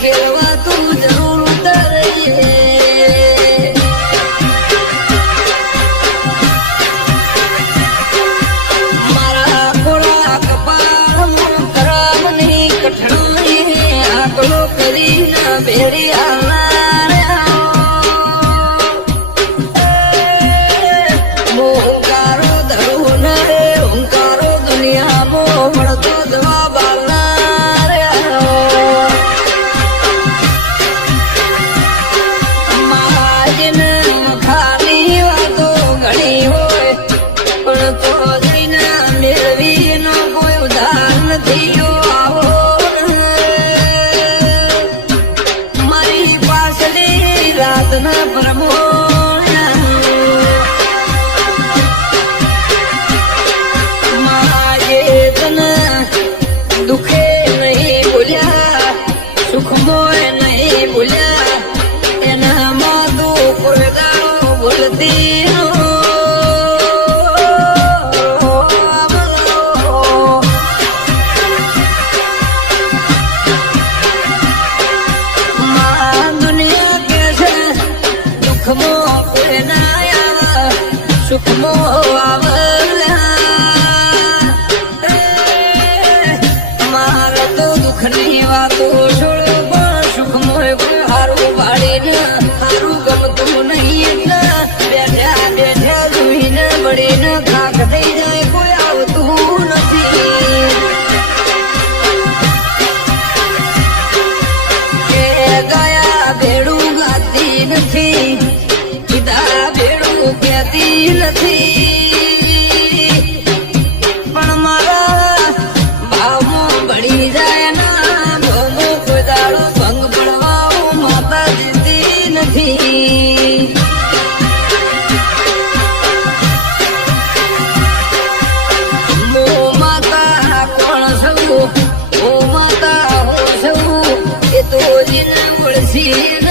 ખેલવા તું જરૂર ઉતરીએ મારા ખોળા કપાળમાં ખરાબ નહીં કઠણાઈ આકલો કરીને બેરી મોહકારો ધરું ને ઓંકારો દુનિયામાં મળતો જવાબ મારી પાસલી રાતના પરમો દુખે નહીં બોલ્યા સુખમોય નહીં બોલ્યા એનામાં દુઃખ દાડો બોલતી સુખમો મારે તો દુઃખની વાતો છોડો પણ સુખમો હારું વાળીને હારું ગમતું નહીં બેઠા બેઠા જોઈને વળીને ખાક થઈ જાય કોઈ આવતું નથી એ ગયા ભેડું ગાતી નથી કીધા ભેડું કહેતી નથી પણ મારા ભાવમાં ભળી જાય ના ભોમો કોઈ દાડો ભંગ પડવા માતા જીતી નથી મો માતા કોણ સૌ ઓ માતા હો સૌ એ તો જીને ઓળસી